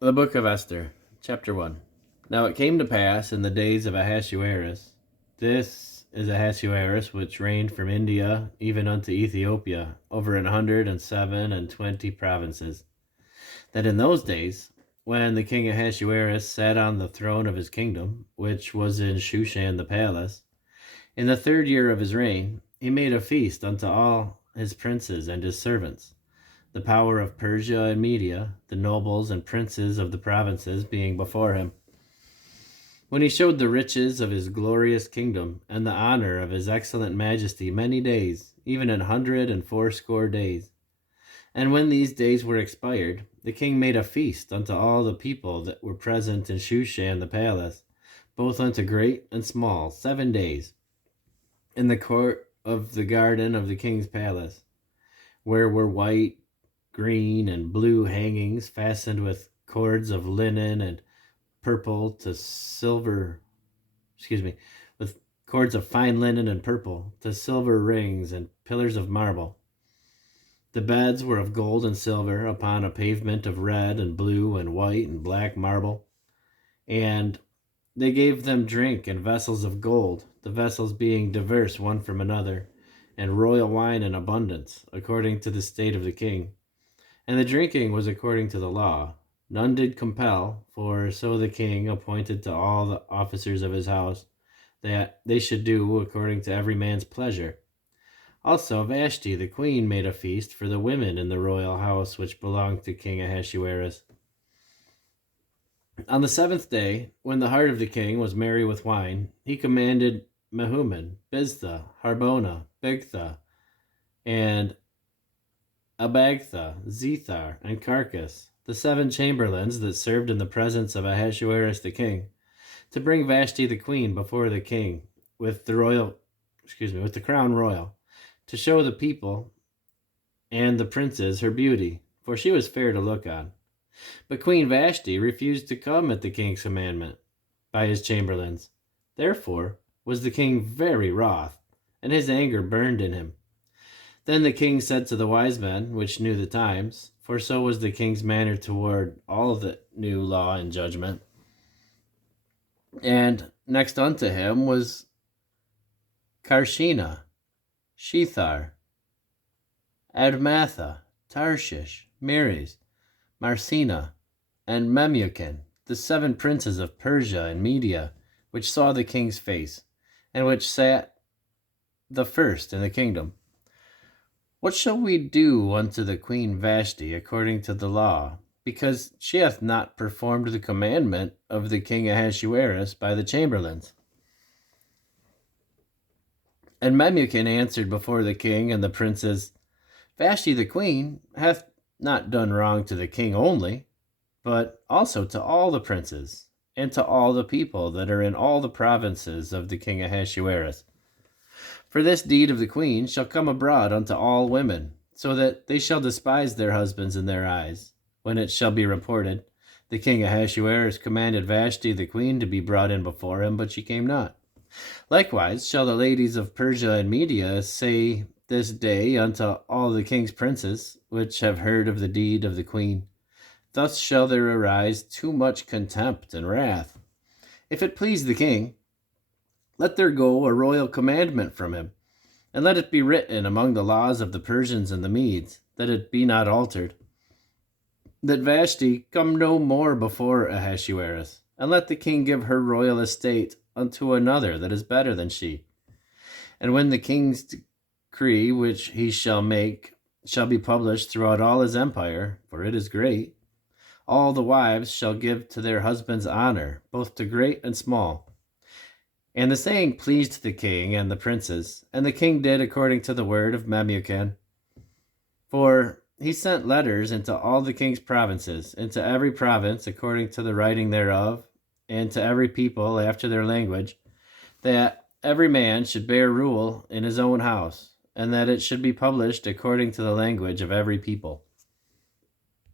The Book of Esther, Chapter 1. Now it came to pass in the days of Ahasuerus, this is Ahasuerus which reigned from India even unto Ethiopia, over 127 provinces, that in those days, when the king Ahasuerus sat on the throne of his kingdom, which was in Shushan the palace, in the 3rd year of his reign, he made a feast unto all his princes and his servants, the power of Persia and Media, the nobles and princes of the provinces being before him. When he showed the riches of his glorious kingdom and the honor of his excellent majesty many days, even 180 days. And when these days were expired, the king made a feast unto all the people that were present in Shushan the palace, both unto great and small, 7 days, in the court of the garden of the king's palace, where were white, green, and blue hangings fastened with cords of linen and purple to silver, with cords of fine linen and purple to silver rings and pillars of marble. The beds were of gold and silver upon a pavement of red and blue and white and black marble. And they gave them drink in vessels of gold, the vessels being diverse one from another, and royal wine in abundance, according to the state of the king. And the drinking was according to the law. None did compel, for so the king appointed to all the officers of his house, that they should do according to every man's pleasure. Also Vashti the queen made a feast for the women in the royal house which belonged to King Ahasuerus. On the 7th day, when the heart of the king was merry with wine, he commanded Mehuman, Biztha, Harbona, Bigtha, and Abagtha, Zethar, and Carcass, the 7 chamberlains that served in the presence of Ahasuerus the king, to bring Vashti the queen before the king with the crown royal, to show the people and the princes her beauty, for she was fair to look on. But Queen Vashti refused to come at the king's commandment by his chamberlains. Therefore was the king very wroth, and his anger burned in him. Then the king said to the wise men, which knew the times, for so was the king's manner toward all the new law and judgment. And next unto him was Karshena, Shethar, Admatha, Tarshish, Meres, Marsena, and Memucan, the 7 princes of Persia and Media, which saw the king's face, and which sat the first in the kingdom. What shall we do unto the queen Vashti according to the law, because she hath not performed the commandment of the king Ahasuerus by the chamberlains? And Memucan answered before the king and the princes, Vashti the queen hath not done wrong to the king only, but also to all the princes, and to all the people that are in all the provinces of the king Ahasuerus. For this deed of the queen shall come abroad unto all women, so that they shall despise their husbands in their eyes, when it shall be reported, the king Ahasuerus commanded Vashti the queen to be brought in before him, but she came not. Likewise shall the ladies of Persia and Media say this day unto all the king's princes, which have heard of the deed of the queen. Thus shall there arise too much contempt and wrath. If it please the king, let there go a royal commandment from him, and let it be written among the laws of the Persians and the Medes, that it be not altered, that Vashti come no more before Ahasuerus, and let the king give her royal estate unto another that is better than she. And when the king's decree which he shall make shall be published throughout all his empire, for it is great, all the wives shall give to their husbands honor, both to great and small. And the saying pleased the king and the princes, and the king did according to the word of Memucan. For he sent letters into all the king's provinces, into every province according to the writing thereof, and to every people after their language, that every man should bear rule in his own house, and that it should be published according to the language of every people.